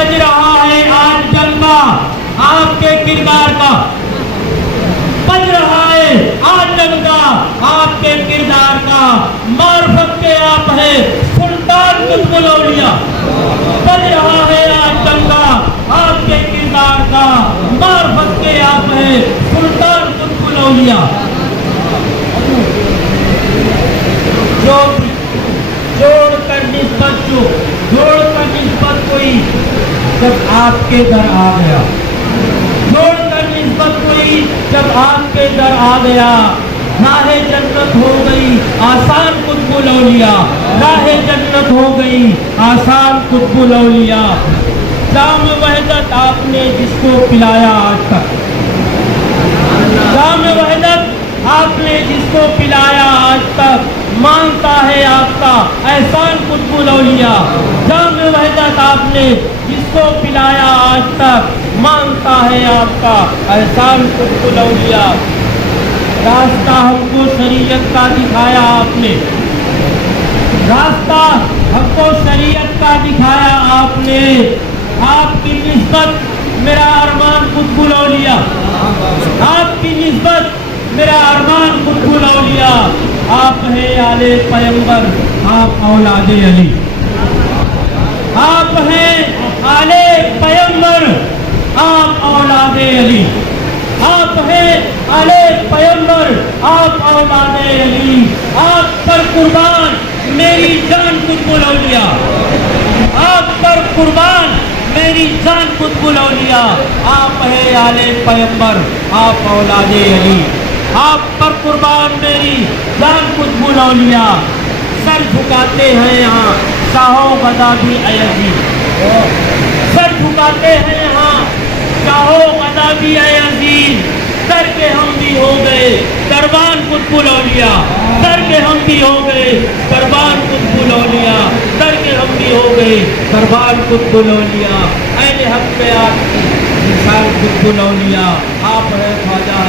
بج رہا ہے آج ڈنکا آپ کے کردار کا، بج رہا ہے آج ڈنکا آپ کے کردار کا، معرفت کے آپ ہیں سلطان قطب الاولیاء، بج رہا ہے آج ڈنکا آپ کے کردار کا، معرفت کے آپ ہیں سلطان قطب الاولیاء۔ جوڑ کر نسبت کوئی جب آپ کے در آ گیا، جوڑ کر نسبت کوئی جب آپ کے در آ گیا، راہ جنت ہو گئی آسان قطب الاولیاء، راہ جنت ہو گئی آسان قطب الاولیاء۔ جام وحدت آپ نے جس کو پلایا آج تک، جام وحدت آپ نے جس کو پلایا آج تک، مانتا ہے آپ کا احسان قطب الاولیاء۔ جام وحدت آپ نے جس کو پلایا آج تک، مانتا ہے آپ کا احسان قطب الاولیاء۔ راستہ ہم کو شریعت کا دکھایا آپ نے، راستہ ہم کو شریعت کا دکھایا آپ نے، آپ کی نسبت میرا ارمان قطب الاولیاء، آپ کی نسبت میرا ارمان قطب الاولیاء۔ آپ ہیں آل پیغمبر، آپ اولاد علی، آپ ہیں آل پیغمبر، آپ اولاد علی، آپ ہیں آل پیغمبر، آپ اولاد علی، آپ پر قربان میری جان قطب الاولیاء، آپ پر قربان میری جان قطب الاولیاء۔ آپ ہیں آل پیغمبر، آپ اولاد علی، آپ پر قربان میری جان قطب الاولیاء۔ سر جھکاتے ہیں یہاں چاہو غدا بھی اے عزیز، سر جھکاتے ہیں یہاں چاہو غدا بھی اے عزیز، در کے ہم بھی ہو گئے دربان قطب الاولیاء، در کے ہم بھی ہو گئے دربان قطب الاولیاء، در کے ہم بھی ہو گئے دربان قطب الاولیاء۔ اہل حق پہ آپ کی مثال قطب الاولیاء، آپ ہیں خواجہ